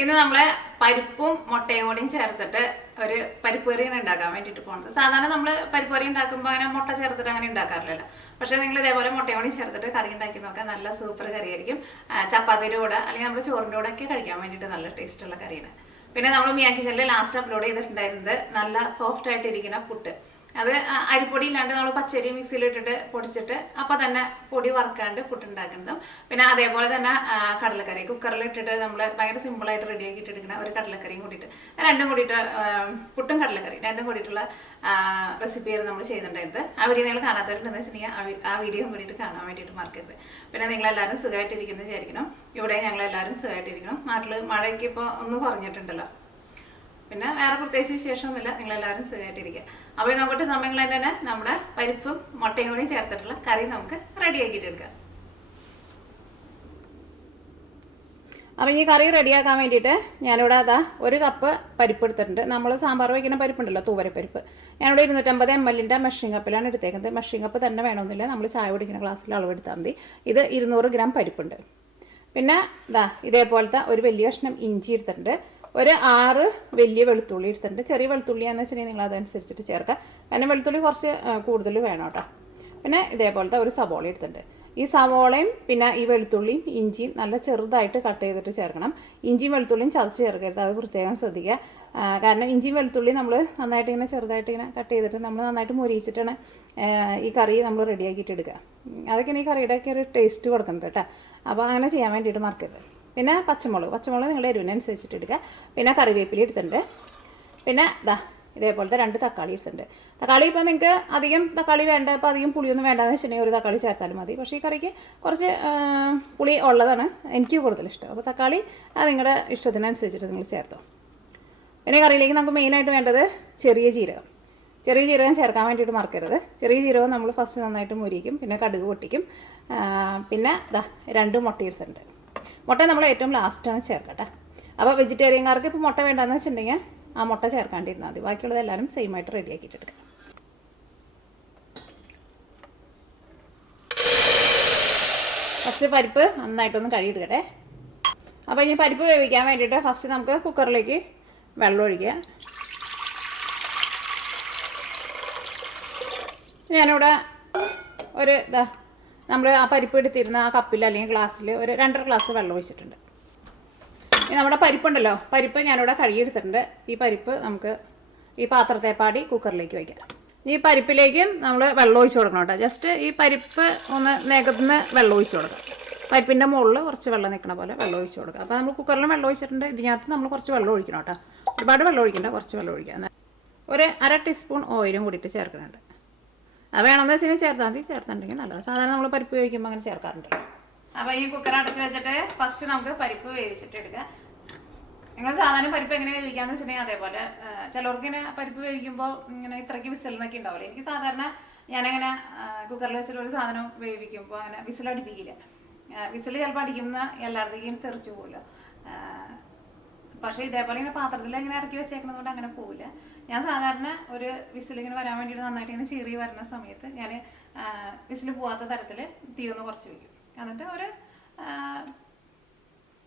ഇന്ന് നമ്മള് പരിപ്പും മുട്ടയും കൂടിയും ചേർത്തിട്ട് ഒരു പരിപ്പ് കറിയാണ് ഉണ്ടാക്കാൻ വേണ്ടിയിട്ട് പോകുന്നത്. സാധാരണ നമ്മൾ പരിപ്പ് കറി ഉണ്ടാക്കുമ്പോൾ അങ്ങനെ മുട്ട ചേർത്തിട്ട് അങ്ങനെ ഉണ്ടാക്കാറില്ലല്ലോ. പക്ഷെ നിങ്ങൾ ഇതേപോലെ മുട്ടയും കൂടി ചേർത്തിട്ട് കറി ഉണ്ടാക്കി നോക്കാൻ നല്ല സൂപ്പർ കറിയായിരിക്കും. ചപ്പാത്തിയുടെ കൂടെ അല്ലെങ്കിൽ നമ്മുടെ ചോറിൻ്റെ കൂടെ ഒക്കെ കഴിക്കാൻ വേണ്ടിയിട്ട് നല്ല ടേസ്റ്റുള്ള കറിയാണ്. പിന്നെ നമ്മൾ മിയാ കിച്ചണിൽ ലാസ്റ്റ് അപ്ലോഡ് ചെയ്തിട്ടുണ്ടായിരുന്നത് നല്ല സോഫ്റ്റ് ആയിട്ടിരിക്കുന്ന പുട്ട്. അത് അരിപ്പൊടി ഇല്ലാണ്ട് നമ്മൾ പച്ചരി മിക്സിയിലിട്ടിട്ട് പൊടിച്ചിട്ട് അപ്പം തന്നെ പൊടി വറുക്കാണ്ട് പുട്ടുണ്ടാക്കുന്നതും പിന്നെ അതേപോലെ തന്നെ കടലക്കറി കുക്കറിലിട്ടിട്ട് നമ്മൾ ഭയങ്കര സിമ്പിളായിട്ട് റെഡിയാക്കിയിട്ട് എടുക്കുന്ന ഒരു കടലക്കറിയും കൂടിയിട്ട് രണ്ടും കൂടിയിട്ട് പുട്ടും കടലക്കറി രണ്ടും കൂടിയിട്ടുള്ള റെസിപ്പിയാണ് നമ്മൾ ചെയ്യുന്നുണ്ടായിരുന്നത്. ആ വീഡിയോ നിങ്ങൾ കാണാത്തവരുണ്ടെന്ന് വെച്ചിട്ടുണ്ടെങ്കിൽ ആ വീഡിയോ കൂടിയിട്ട് കാണാൻ വേണ്ടിയിട്ട് മറക്കരുത്. പിന്നെ നിങ്ങളെല്ലാവരും സുഖമായിട്ടിരിക്കുന്നത് വിചാരിക്കണം. ഇവിടെ ഞങ്ങളെല്ലാവരും സുഖമായിട്ടിരിക്കണം. നാട്ടിൽ മഴയ്ക്ക് ഇപ്പോൾ ഒന്ന് കുറഞ്ഞിട്ടുണ്ടല്ലോ. പിന്നെ വേറെ പ്രത്യേകിച്ച് വിശേഷമൊന്നുമില്ല. നിങ്ങളെല്ലാവരും സുഖമായിട്ടിരിക്കുക. അപ്പോൾ നോക്കട്ടെ സമയങ്ങളിൽ തന്നെ നമ്മുടെ പരിപ്പും മുട്ടയും കൂടി ചേർത്തിട്ടുള്ള കറി നമുക്ക് റെഡിയാക്കിയിട്ട് എടുക്കാം. അപ്പോൾ ഈ കറി റെഡിയാക്കാൻ വേണ്ടിയിട്ട് ഞാനിവിടെ ഒരു കപ്പ് പരിപ്പ് എടുത്തിട്ടുണ്ട്. നമ്മൾ സാമ്പാർ വയ്ക്കുന്ന പരിപ്പുണ്ടല്ലോ, തൂവരപ്പരിപ്പ്. ഞാനിവിടെ 250 ml മെഷറിംഗ് കപ്പിലാണ് എടുത്തേക്കുന്നത്. മെഷറിംഗ് കപ്പ് തന്നെ വേണമെന്നില്ല, നമ്മൾ ചായ കുടിക്കുന്ന ഗ്ലാസ്സിൽ അളവെടുത്താൽ മതി. ഇത് 200 ഗ്രാം പരിപ്പുണ്ട്. പിന്നെ ഇതേപോലത്തെ ഒരു വലിയ കഷ്ണം ഇഞ്ചി എടുത്തിട്ടുണ്ട്. ഒരു 6 വലിയ വെളുത്തുള്ളി എടുത്തിട്ടുണ്ട്. ചെറിയ വെളുത്തുള്ളിയാണെന്ന് വെച്ചിട്ടുണ്ടെങ്കിൽ നിങ്ങൾ അതനുസരിച്ചിട്ട് ചേർക്കുക. പിന്നെ വെളുത്തുള്ളി കുറച്ച് കൂടുതൽ വേണം കേട്ടോ. പിന്നെ ഇതേപോലത്തെ ഒരു സവോള എടുത്തിട്ടുണ്ട്. ഈ സവോളയും പിന്നെ ഈ വെളുത്തുള്ളിയും ഇഞ്ചിയും നല്ല ചെറുതായിട്ട് കട്ട് ചെയ്തിട്ട് ചേർക്കണം. ഇഞ്ചിയും വെളുത്തുള്ളിയും ചതച്ച് ചേർക്കരുത്, അത് പ്രത്യേകം ശ്രദ്ധിക്കുക. കാരണം ഇഞ്ചിയും വെളുത്തുള്ളിയും നമ്മൾ നന്നായിട്ട് ഇങ്ങനെ ചെറുതായിട്ട് ഇങ്ങനെ കട്ട് ചെയ്തിട്ട് നമ്മൾ നന്നായിട്ട് മുരിയിച്ചിട്ടാണ് ഈ കറി നമ്മൾ റെഡിയാക്കിയിട്ട് എടുക്കുക. അതൊക്കെയാണ് ഈ കറിയുടെയൊക്കെ ഒരു ടേസ്റ്റ് കൊടുക്കുന്നത് കേട്ടോ. അപ്പോൾ അങ്ങനെ ചെയ്യാൻ വേണ്ടിയിട്ട് മറക്കരുത്. പിന്നെ പച്ചമുളക് നിങ്ങളുടെ എരിവിനനുസരിച്ചിട്ട് എടുക്കുക. പിന്നെ കറിവേപ്പില എടുത്തിട്ടുണ്ട്. പിന്നെ ഇതേപോലത്തെ 2 തക്കാളി എടുത്തിട്ടുണ്ട്. തക്കാളി ഇപ്പോൾ നിങ്ങൾക്ക് അധികം തക്കാളി വേണ്ട, ഇപ്പോൾ അധികം പുളിയൊന്നും വേണ്ടെന്ന് വെച്ചിട്ടുണ്ടെങ്കിൽ ഒരു തക്കാളി ചേർത്താലും മതി. പക്ഷേ ഈ കറിക്ക് കുറച്ച് പുളി ഉള്ളതാണ് എനിക്ക് കൂടുതൽ ഇഷ്ടം. അപ്പോൾ തക്കാളി അത് നിങ്ങളുടെ ഇഷ്ടത്തിനനുസരിച്ചിട്ട് നിങ്ങൾ ചേർത്തോ. പിന്നെ കറിയിലേക്ക് നമുക്ക് മെയിനായിട്ട് വേണ്ടത് ചെറിയ ജീരകം ചേർക്കാൻ വേണ്ടിയിട്ട് മറക്കരുത്. ചെറിയ ജീരകം നമ്മൾ ഫസ്റ്റ് നന്നായിട്ട് മുരിക്കും. പിന്നെ കടുക് പൊട്ടിക്കും. പിന്നെ 2 മുട്ട എടുത്തിട്ടുണ്ട്. മുട്ട നമ്മൾ ഏറ്റവും ലാസ്റ്റാണ് ചേർക്കട്ടെ. അപ്പോൾ വെജിറ്റേറിയൻകാർക്ക് ഇപ്പോൾ മുട്ട വേണ്ടെന്ന് വെച്ചിട്ടുണ്ടെങ്കിൽ ആ മുട്ട ചേർക്കാണ്ടിരുന്നാൽ മതി. ബാക്കിയുള്ളത് എല്ലാവരും സെയിമായിട്ട് റെഡിയാക്കിയിട്ട് എടുക്കുക. ഫസ്റ്റ് പരിപ്പ് നന്നായിട്ടൊന്ന് കഴുകിയെടുക്കട്ടെ. അപ്പോൾ ഇനി പരിപ്പ് വേവിക്കാൻ വേണ്ടിയിട്ട് ഫസ്റ്റ് നമുക്ക് കുക്കറിലേക്ക് വെള്ളം ഒഴിക്കുക. ഞാനിവിടെ ഒരു നമ്മൾ ആ പരിപ്പ് എടുത്തിരുന്ന ആ കപ്പിൽ അല്ലെങ്കിൽ ഗ്ലാസ്സിൽ ഒരു 2.5 ഗ്ലാസ് വെള്ളം ഒഴിച്ചിട്ടുണ്ട്. ഇനി നമ്മുടെ പരിപ്പുണ്ടല്ലോ, പരിപ്പ് ഞാനിവിടെ കഴുകിയെടുത്തിട്ടുണ്ട്. ഈ പരിപ്പ് നമുക്ക് ഈ പാത്രത്തെ പാടി കുക്കറിലേക്ക് വയ്ക്കാം. ഈ പരിപ്പിലേക്ക് നമ്മൾ വെള്ളം ഒഴിച്ച് കൊടുക്കണം കേട്ടോ. ജസ്റ്റ് ഈ പരിപ്പ് ഒന്ന് നികന്ന് വെള്ളം ഒഴിച്ച് കൊടുക്കാം. പരിപ്പിൻ്റെ മുകളിൽ കുറച്ച് വെള്ളം നിൽക്കണ പോലെ വെള്ളം ഒഴിച്ച് കൊടുക്കുക. അപ്പോൾ നമ്മൾ കുക്കറിലും വെള്ളം ഒഴിച്ചിട്ടുണ്ട്. ഇതിനകത്ത് നമ്മൾ കുറച്ച് വെള്ളം ഒഴിക്കണം കേട്ടോ. ഒരുപാട് വെള്ളം ഒഴിക്കണ്ട, കുറച്ച് വെള്ളം ഒഴിക്കാം. ഒരു 1/2 ടീസ്പൂൺ ഓയിലും കൂടിയിട്ട് ചേർക്കുന്നുണ്ട്. അത് വേണമെന്ന് വെച്ചാൽ ചേർത്താൽ മതി, ചേർത്തിട്ടുണ്ടെങ്കിൽ നല്ലത്. സാധാരണ നമ്മൾ പരിപ്പ് വേവിക്കുമ്പോൾ അങ്ങനെ ചേർക്കാറുണ്ട്. അപ്പോൾ ഈ കുക്കർ അടച്ച് വെച്ചിട്ട് ഫസ്റ്റ് നമുക്ക് പരിപ്പ് വേവിച്ചിട്ട് എടുക്കുക. നിങ്ങൾ സാധാരണ പരിപ്പ് എങ്ങനെ വേവിക്കാമെന്ന് വെച്ചിട്ടുണ്ടെങ്കിൽ അതേപോലെ ചിലർക്ക് ഇങ്ങനെ പരിപ്പ് വേവിക്കുമ്പോൾ ഇങ്ങനെ ഇത്രയ്ക്ക് വിസിലെന്നൊക്കെ ഉണ്ടാവില്ല. എനിക്ക് സാധാരണ ഞാനങ്ങനെ കുക്കറിൽ വെച്ചിട്ട് ഒരു സാധനം വേവിക്കുമ്പോൾ അങ്ങനെ വിസിലടിപ്പിക്കില്ല. വിസിൽ ചിലപ്പോൾ അടിക്കുന്ന എല്ലായിടത്തേക്കും തെറിച്ച് പോകുമല്ലോ. പക്ഷേ ഇതേപോലെ ഇങ്ങനെ പാത്രത്തിൽ ഇങ്ങനെ ഇറക്കി വെച്ചേക്കുന്നതുകൊണ്ട് അങ്ങനെ പോവില്ല. ഞാൻ സാധാരണ ഒരു വിസിലിങ്ങനെ വരാൻ വേണ്ടിയിട്ട് നന്നായിട്ട് ഇങ്ങനെ ചീറി വരുന്ന സമയത്ത് ഞാൻ വിസിൽ പോകാത്ത തരത്തിൽ തീ ഒന്ന് കുറച്ച് വയ്ക്കും. എന്നിട്ട് ഒരു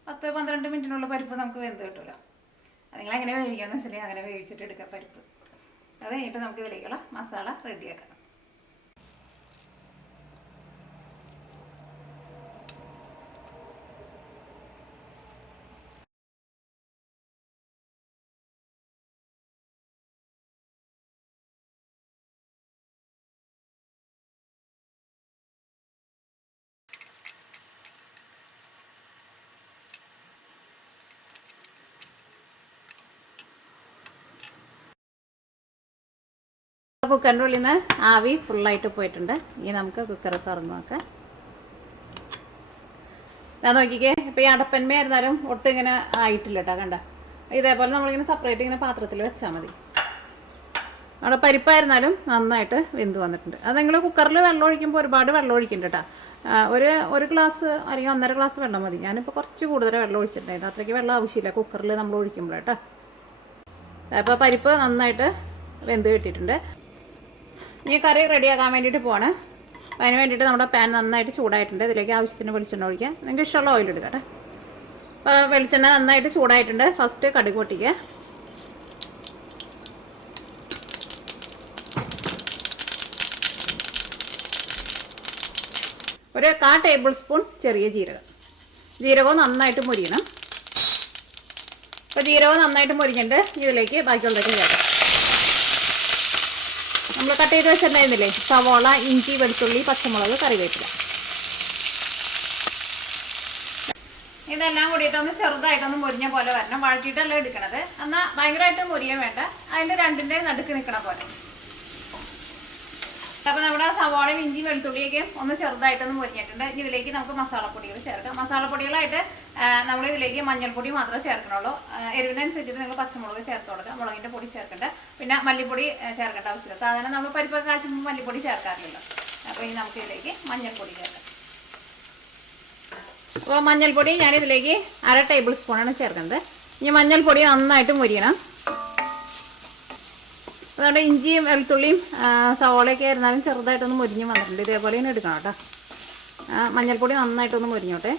10-12 മിനിറ്റിനുള്ള പരിപ്പ് നമുക്ക് വെന്ത് കിട്ടുമല്ലോ. നിങ്ങൾ എങ്ങനെ വേവിക്കാമെന്ന് വെച്ചിട്ടുണ്ടെങ്കിൽ അങ്ങനെ വേവിച്ചിട്ട് എടുക്കുക പരിപ്പ്. അത് കഴിഞ്ഞിട്ട് നമുക്ക് ഇതിലേക്കുള്ള മസാല റെഡിയാക്കാം. കുക്കറിൻ്റെ ഉള്ളിൽ നിന്ന് ആവി ഫുള്ളായിട്ട് പോയിട്ടുണ്ട്. ഇനി നമുക്ക് കുക്കർ തുറന്ന് നോക്കാം. ഞാൻ നോക്കിക്കേ, ഇപ്പോൾ ഈ അടപ്പന്മയായിരുന്നാലും ഒട്ടും ഇങ്ങനെ ആയിട്ടില്ല കേട്ടോ. കണ്ട ഇതേപോലെ നമ്മളിങ്ങനെ സെപ്പറേറ്റ് ഇങ്ങനെ പാത്രത്തിൽ വെച്ചാൽ മതി. അവിടെ പരിപ്പായിരുന്നാലും നന്നായിട്ട് വെന്ത് വന്നിട്ടുണ്ട്. അത് നിങ്ങൾ കുക്കറിൽ വെള്ളം ഒഴിക്കുമ്പോൾ ഒരുപാട് വെള്ളം ഒഴിക്കുന്നുണ്ട് കേട്ടോ. ഒരു ഗ്ലാസ് അല്ലെങ്കിൽ 1.5 ഗ്ലാസ് വെള്ളം മതി. ഞാനിപ്പോൾ കുറച്ച് കൂടുതൽ വെള്ളം ഒഴിച്ചിട്ടുണ്ടായിരുന്നു. അത്രയ്ക്ക് വെള്ളം ആവശ്യമില്ല കുക്കറിൽ നമ്മൾ ഒഴിക്കുമ്പോൾ കേട്ടോ. അപ്പോൾ പരിപ്പ് നന്നായിട്ട് വെന്ത് കിട്ടിയിട്ടുണ്ട്. ഇനി കറി റെഡിയാക്കാൻ വേണ്ടിയിട്ട് പോവാണ്. അതിന് വേണ്ടിയിട്ട് നമ്മുടെ പാൻ നന്നായിട്ട് ചൂടായിട്ടുണ്ട്. ഇതിലേക്ക് ആവശ്യത്തിന് വെളിച്ചെണ്ണ ഒഴിക്കാം. നിങ്ങൾക്ക് ഇഷ്ടമുള്ള ഓയിൽ എടുക്കാം കേട്ടോ. വെളിച്ചെണ്ണ നന്നായിട്ട് ചൂടായിട്ടുണ്ട്. ഫസ്റ്റ് കടുക് പൊട്ടിക്കുക. ഒരു 1/4 ടേബിൾ സ്പൂൺ ചെറിയ ജീരകവും നന്നായിട്ട് മുരിയണം. അപ്പോൾ ജീരകവും നന്നായിട്ട് മുരിഞ്ഞിട്ട് ഇതിലേക്ക് ബാക്കിയുള്ളതൊക്കെ ചേർക്കാം. നമ്മൾ കട്ട് ചെയ്ത് വെച്ചിട്ടുണ്ടായിരുന്നില്ലേ, സവോള, ഇഞ്ചി, വെളുത്തുള്ളി, പച്ചമുളക്, കറിവേപ്പില, ഇതെല്ലാം കൂടിയിട്ടൊന്ന് ചെറുതായിട്ടൊന്ന് മുരിഞ്ഞ പോലെ വരണം. വഴറ്റിയിട്ടല്ല എടുക്കണത്, എന്നാൽ ഭയങ്കരമായിട്ട് മുരിയാൻ വേണ്ട, അതിൻ്റെ രണ്ടിൻ്റെ നടുക്ക് നിൽക്കണ പോലെ. അപ്പോൾ നമ്മുടെ സവാളയും ഇഞ്ചി വെളുത്തുള്ളിയൊക്കെ ഒന്ന് ചെറുതായിട്ടൊന്ന് മുരിഞ്ഞിട്ടുണ്ട്. ഇതിലേക്ക് നമുക്ക് മസാലപ്പൊടികൾ ചേർക്കാം. മസാലപ്പൊടികളായിട്ട് നമ്മൾ ഇതിലേക്ക് മഞ്ഞൾപ്പൊടി മാത്രമേ ചേർക്കണുള്ളൂ. എരിവിനനുസരിച്ചിട്ട് നിങ്ങൾ പച്ചമുളക് ചേർത്ത് കൊടുക്കുക. മുളകിൻ്റെ പൊടി ചേർക്കണ്ട. പിന്നെ മല്ലിപ്പൊടി ചേർക്കേണ്ട ആവശ്യമില്ല. സാധാരണ നമ്മൾ പരിപ്പൊക്കെ കാച്ചുമ്പോൾ മല്ലിപ്പൊടി ചേർക്കാറില്ലല്ലോ. അപ്പോൾ ഇനി നമുക്ക് ഇതിലേക്ക് മഞ്ഞൾപ്പൊടി ചേർക്കാം. അപ്പോൾ മഞ്ഞൾപ്പൊടി ഞാനിതിലേക്ക് 1/2 ടേബിൾ സ്പൂണാണ് ചേർക്കുന്നത്. ഇനി മഞ്ഞൾപ്പൊടി നന്നായിട്ട് മുരിയണം. അതുകൊണ്ട് ഇഞ്ചിയും വെളുത്തുള്ളിയും സവോളയൊക്കെ ആയിരുന്നാലും ചെറുതായിട്ടൊന്ന് മുരിഞ്ഞ് വന്നിട്ടുണ്ട്. ഇതേപോലെ തന്നെ എടുക്കണം കേട്ടോ. മഞ്ഞൾപ്പൊടി നന്നായിട്ടൊന്ന് മുരിഞ്ഞോട്ടെ.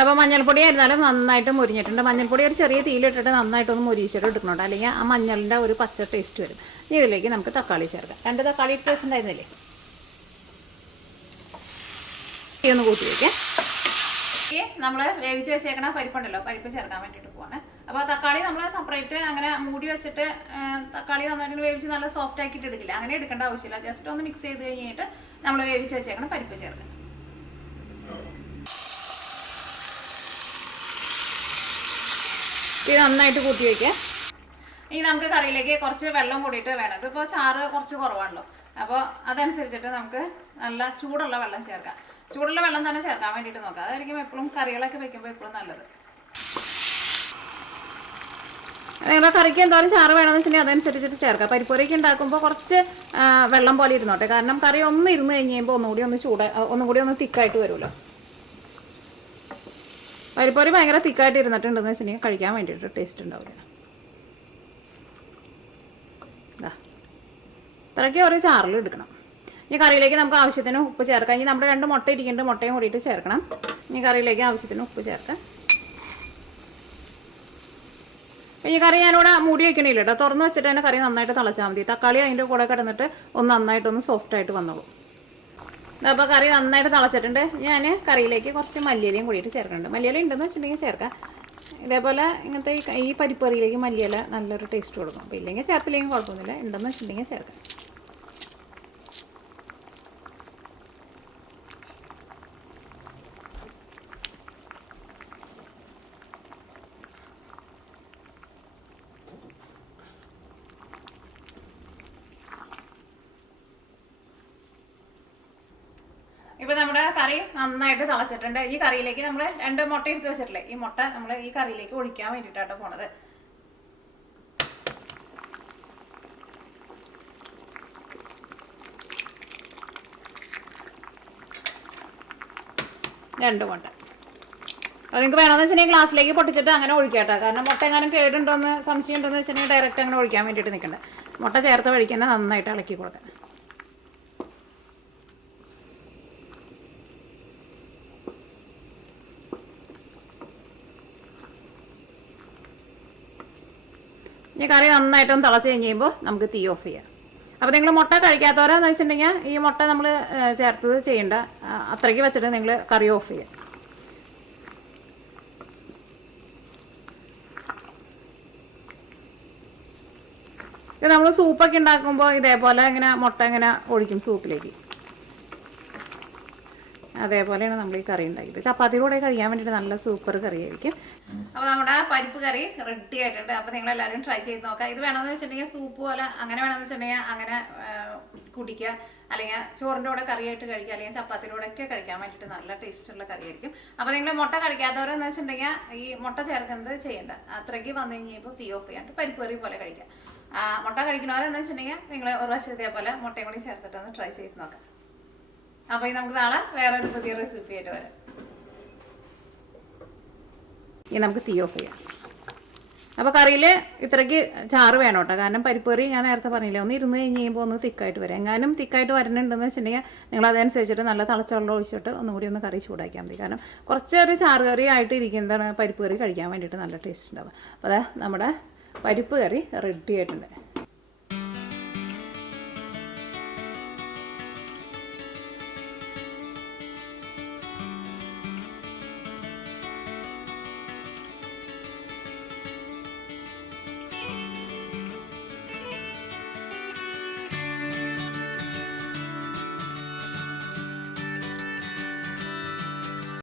അപ്പോൾ മഞ്ഞൾപ്പൊടി ആയിരുന്നാലും നന്നായിട്ട് മുരിഞ്ഞിട്ടുണ്ട്. മഞ്ഞൾപ്പൊടി ഒരു ചെറിയ തീയിലിട്ടിട്ട് നന്നായിട്ടൊന്ന് മുരിച്ചിട്ട് എടുക്കണം കേട്ടോ, അല്ലെങ്കിൽ ആ മഞ്ഞളിൻ്റെ ഒരു പച്ച ടേസ്റ്റ് വരും. ഇനി ഇതിലേക്ക് നമുക്ക് തക്കാളി ചേർക്കാം. 2 തക്കാളി ഇട്ട് വെച്ചിട്ടുണ്ടായിരുന്നില്ലേ, ഒന്ന് കൂട്ടി വയ്ക്കാം. നമ്മൾ വേവിച്ച് വെച്ചേക്കണ പരിപ്പുണ്ടല്ലോ, പരിപ്പ് ചേർക്കാൻ വേണ്ടിയിട്ട് പോവാണ്. അപ്പോൾ തക്കാളി നമ്മൾ സെപ്പറേറ്റ് അങ്ങനെ മൂടി വെച്ചിട്ട് തക്കാളി നന്നായിട്ട് വേവിച്ച് നല്ല സോഫ്റ്റ് ആക്കിയിട്ട് എടുക്കില്ല, അങ്ങനെ എടുക്കേണ്ട ആവശ്യമില്ല. ജസ്റ്റ് ഒന്ന് മിക്സ് ചെയ്ത് കഴിഞ്ഞിട്ട് നമ്മൾ വേവിച്ച് വെച്ചേക്കണ പരിപ്പ് ചേർക്കാം. ഇത് നന്നായിട്ട് കൂട്ടി വയ്ക്കുക. ഇനി നമുക്ക് കറിയിലേക്ക് കുറച്ച് വെള്ളം കൂടിയിട്ട് വേണം. ഇതിപ്പോൾ ചാറ് കുറച്ച് കുറവാണല്ലോ, അപ്പോൾ അതനുസരിച്ചിട്ട് നമുക്ക് നല്ല ചൂടുള്ള വെള്ളം ചേർക്കാം. ചൂടുള്ള വെള്ളം തന്നെ ചേർക്കാൻ വേണ്ടിയിട്ട് നോക്കാം. അതായിരിക്കും എപ്പോഴും കറികളൊക്കെ വെക്കുമ്പോൾ എപ്പോഴും നല്ലത്. നിങ്ങളുടെ കറിക്ക് എന്തായാലും ചാറ് വേണമെന്ന് വെച്ചിട്ടുണ്ടെങ്കിൽ അതനുസരിച്ചിട്ട് ചേർക്കാം. പരിപ്പുരയ്ക്ക് ഉണ്ടാക്കുമ്പോൾ കുറച്ച് വെള്ളം പോലെ ഇരുന്നോട്ടെ, കാരണം കറി ഒന്ന് ഇരുന്ന് കഴിഞ്ഞ് കഴിയുമ്പോൾ ഒന്നും കൂടി ഒന്ന് തിക്കായിട്ട് വരുമല്ലോ. പരിപ്പുരി ഭയങ്കര തിക്കായിട്ട് ഇരുന്നിട്ടുണ്ടെന്ന് വെച്ചിട്ടുണ്ടെങ്കിൽ കഴിക്കാൻ വേണ്ടിയിട്ട് ടേസ്റ്റ് ഉണ്ടാവില്ല. ഇത്രയ്ക്ക് ഒരു ചാറിൽ എടുക്കണം. ഇനി കറിയിലേക്ക് നമുക്ക് ആവശ്യത്തിന് ഉപ്പ് ചേർക്കാം. ഇനി നമ്മുടെ 2 മുട്ട ഇരിക്കുന്നുണ്ട്, മുട്ടയും കൂടിയിട്ട് ചേർക്കണം. ഇനി കറിയിലേക്ക് ആവശ്യത്തിന് ഉപ്പ് ചേർക്കാം. ഈ കറി ഞാനിവിടെ മൂടി വയ്ക്കണില്ല കേട്ടോ, തുറന്ന് വെച്ചിട്ട് തന്നെ കറി നന്നായിട്ട് തിളച്ചാൽ മതി. തക്കാളി അതിൻ്റെ കൂടെ കിടന്നിട്ട് നന്നായിട്ടൊന്ന് സോഫ്റ്റായിട്ട് വന്നോളൂ. അപ്പോൾ കറി നന്നായിട്ട് തിളച്ചിട്ടുണ്ട്. ഞാൻ കറിയിലേക്ക് കുറച്ച് മല്ലിയിലയും കൂടിയിട്ട് ചേർക്കുന്നുണ്ട്. മല്ലിയില ഉണ്ടെന്ന് വെച്ചിട്ടുണ്ടെങ്കിൽ ചേർക്കാം. ഇതേപോലെ ഇങ്ങനത്തെ ഈ പരിപ്പ് കറിയിലേക്ക് മല്ലിയില നല്ലൊരു ടേസ്റ്റ് കൊടുക്കും. അപ്പോൾ ഇല്ലെങ്കിൽ ചേർത്തില്ലെങ്കിൽ കുഴപ്പമൊന്നുമില്ല, ഉണ്ടെന്ന് വെച്ചിട്ടുണ്ടെങ്കിൽ ചേർക്കാം. ഇപ്പോൾ നമ്മുടെ കറി നന്നായിട്ട് തിളച്ചിട്ടുണ്ട്. ഈ കറിയിലേക്ക് നമ്മൾ 2 മുട്ട എടുത്ത് വെച്ചിട്ടില്ലേ, ഈ മുട്ട നമ്മൾ ഈ കറിയിലേക്ക് ഒഴിക്കാൻ വേണ്ടിയിട്ടാണ് പോണത്. രണ്ട് മുട്ട. അപ്പോൾ നിങ്ങൾക്ക് വേണമെന്ന് വെച്ചിട്ടുണ്ടെങ്കിൽ ഗ്ലാസ്സിലേക്ക് പൊട്ടിച്ചിട്ട് അങ്ങനെ ഒഴിക്കാട്ടോ, കാരണം മുട്ട എങ്ങാനും കേടുണ്ടോയെന്ന് സംശയം ഉണ്ടോയെന്ന് വെച്ചിട്ടുണ്ടെങ്കിൽ ഡയറക്റ്റ് അങ്ങനെ ഒഴിക്കാൻ വേണ്ടിയിട്ട് നിൽക്കണ്ട. മുട്ട ചേർത്ത വഴിക്ക് തന്നെ നന്നായിട്ട് ഇളക്കി കൊടുക്കാം. ഈ കറി നന്നായിട്ടൊന്ന് തിളച്ച് കഴിയുമ്പോൾ നമുക്ക് തീ ഓഫ് ചെയ്യാം. അപ്പോൾ നിങ്ങൾ മുട്ട കഴിക്കാത്തവരാന്ന് വെച്ചിട്ടുണ്ടെങ്കിൽ ഈ മുട്ട നമ്മൾ ചേർത്തത് ചെയ്യേണ്ട, അത്രയ്ക്ക് വെച്ചിട്ട് നിങ്ങൾ കറി ഓഫ് ചെയ്യാം. ഇത് നമ്മൾ സൂപ്പൊക്കെ ഉണ്ടാക്കുമ്പോൾ ഇതേപോലെ ഇങ്ങനെ മുട്ട ഇങ്ങനെ ഒഴിക്കും സൂപ്പിലേക്ക്. അതേപോലെയാണ് നമ്മൾ ഈ കറി ഉണ്ടാക്കിയത്. ചപ്പാത്തിയുടെ കൂടെ കഴിക്കാൻ വേണ്ടിയിട്ട് നല്ല സൂപ്പർ കറിയായിരിക്കും. അപ്പോൾ നമ്മുടെ പരിപ്പ് കറി റെഡി ആയിട്ടുണ്ട്. അപ്പോൾ നിങ്ങളെല്ലാവരും ട്രൈ ചെയ്ത് നോക്കാം. ഇത് വേണമെന്ന് വെച്ചിട്ടുണ്ടെങ്കിൽ സൂപ്പ് പോലെ അങ്ങനെ വേണമെന്ന് വെച്ചിട്ടുണ്ടെങ്കിൽ അങ്ങനെ കുടിക്കുക, അല്ലെങ്കിൽ ചോറിൻ്റെ കൂടെ കറിയായിട്ട് കഴിക്കുക, അല്ലെങ്കിൽ ചപ്പാത്തിയുടെ കൂടെയൊക്കെ കഴിക്കാൻ വേണ്ടിയിട്ട് നല്ല ടേസ്റ്റുള്ള കറിയായിരിക്കും. അപ്പോൾ നിങ്ങൾ മുട്ട കഴിക്കാത്തവരെന്ന് വെച്ചിട്ടുണ്ടെങ്കിൽ ഈ മുട്ട ചേർക്കുന്നത് ചെയ്യേണ്ട, അത്രയ്ക്ക് വന്നു കഴിഞ്ഞപ്പോൾ തീ ഓഫ് ചെയ്യാണ്ട് പരിപ്പ് കറി പോലെ കഴിക്കുക. മുട്ട കഴിക്കണവരെന്ന് വെച്ചിട്ടുണ്ടെങ്കിൽ നിങ്ങൾ ഒരു പ്രാവശ്യം ഇതേപോലെ മുട്ടയും കൂടി ചേർത്തിട്ടൊന്ന് ട്രൈ ചെയ്ത് നോക്കാം. അപ്പോൾ ഈ നമുക്ക് നാളെ വേറൊരു പുതിയ റെസിപ്പി ആയിട്ട് വരാം. ഇനി നമുക്ക് തീ ഓഫ് ചെയ്യാം. അപ്പോൾ കറിയിൽ ഇത്രയ്ക്ക് ചാറ് വേണം കേട്ടോ. കാരണം പരിപ്പ് കറി ഞാൻ നേരത്തെ പറഞ്ഞില്ലേ, ഒന്ന് ഇരുന്ന് കഴിഞ്ഞ് കഴിയുമ്പോൾ ഒന്ന് തിക്കായിട്ട് വരും. എങ്ങാനും തിക്കായിട്ട് വരണുണ്ടെന്ന് വെച്ചിട്ടുണ്ടെങ്കിൽ നിങ്ങൾ അതനുസരിച്ചിട്ട് നല്ല തിളച്ച വെള്ളം ഒഴിച്ചിട്ട് ഒന്നുകൂടി ഒന്ന് കറി ചൂടാക്കിയാൽ മതി. കാരണം കുറച്ചൊരു ചാറ് കറി ആയിട്ട് ഇരിക്കുന്നതാണ് പരിപ്പ് കറി കഴിക്കാൻ വേണ്ടിയിട്ട് നല്ല ടേസ്റ്റ് ഉണ്ടാവുക. അപ്പോൾ അതാ നമ്മുടെ പരിപ്പ് കറി റെഡി ആയിട്ടുണ്ട്.